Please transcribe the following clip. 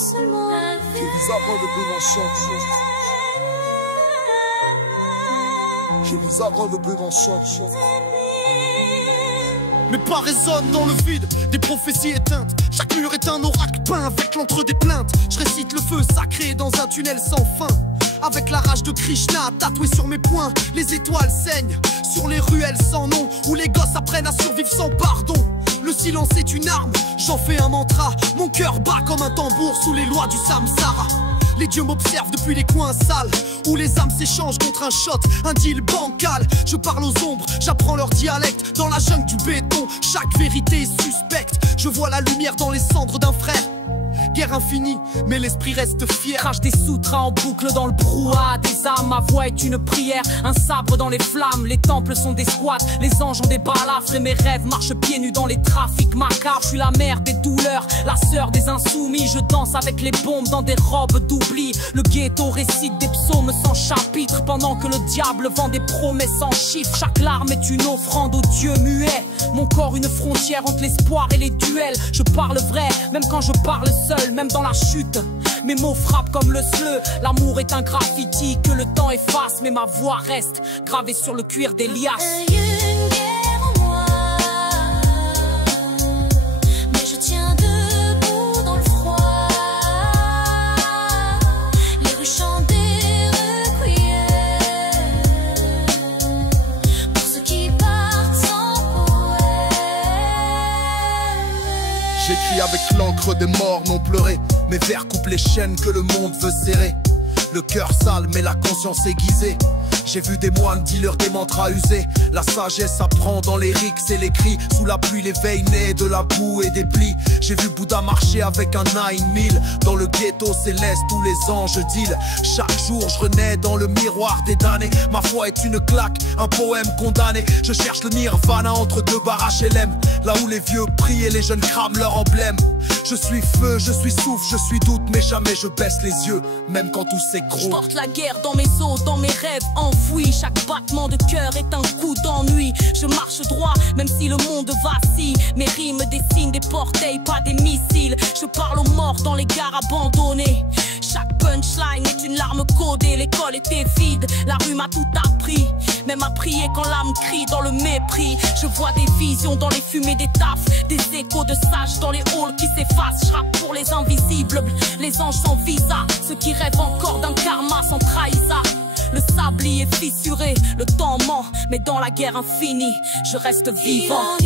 seulement un J'ai des arbres de prévention. J'ai des arbres de prévention. Mes pas résonnent dans le vide, des prophéties éteintes. Chaque mur est un oracle peint avec l'encre des plaintes. Je récite le feu sacré dans un tunnel sans fin. Avec la rage de Krishna tatouée sur mes poings. Les étoiles saignent sur les ruelles sans nom, où les gosses apprennent à survivre sans pardon. Le silence est une arme, j'en fais un mantra. Mon cœur bat comme un tambour sous les lois du samsara. Les dieux m'observent depuis les coins sales, où les âmes s'échangent contre un shot, un deal bancal. Je parle aux ombres, j'apprends leur dialecte. Dans la jungle du béton, chaque vérité est suspecte. Je vois la lumière dans les cendres d'un frère. Guerre infinie, mais l'esprit reste fier. Crache des sutras en boucle dans le brouhaha des âmes. Ma voix est une prière, un sabre dans les flammes. Les temples sont des squats, les anges ont des balafres. Et mes rêves marchent pieds nus dans les trafics macabres. Je suis la mère des douleurs, la sœur des insoumis. Je danse avec les bombes dans des robes d'oubli. Le ghetto récite des psaumes sans chapitre, pendant que le diable vend des promesses sans chiffres. Chaque larme est une offrande aux dieux muets. Mon corps une frontière entre l'espoir et les duels. Je parle vrai, même quand je parle seul. Même dans la chute, mes mots frappent comme le sleu. L'amour est un graffiti que le temps efface, mais ma voix reste gravée sur le cuir des liasses. une guerre en moi, mais je tiens debout dans le froid. Les rues chantent des requiem pour ceux qui partent sans poème. J'écris avec l'encre des morts non pleurés. Mes vers coupent les chaînes que le monde veut serrer. Le cœur sale mais la conscience aiguisée. J'ai vu des moines dealers des mantras usés. La sagesse apprend dans les rixes et les cris. Sous la pluie l'éveil naît de la boue et des plis. J'ai vu Bouddha marcher avec un 9000 dans le ghetto céleste où les anges dealent. Chaque jour je renais dans le miroir des damnés. Ma foi est une claque, un poème condamné. Je cherche le nirvana entre deux barres HLM, là où les vieux prient et les jeunes crament leur emblème. Je suis feu, je suis souffle, je suis doute, mais jamais je baisse les yeux, même quand tout s'écroule. Je porte la guerre dans mes os, dans mes rêves enfouis. Chaque battement de cœur est un coup d'ennui. Je marche droit, même si le monde vacille. Mes rimes dessinent des portails, pas des missiles. Je parle aux morts dans les gares abandonnées. Chaque punchline est une larme codée. L'école était vide, la rue m'a tout appris. Même à prier quand l'âme crie dans le mépris. Je vois des visions dans les fumées des tafs, des échos de sages dans les halls qui s'effacent. Je rappe pour les invisibles, les anges sans visa, ceux qui rêvent encore d'un karma sans trahisa. Le sablier fissuré, le temps ment, mais dans la guerre infinie, je reste vivant.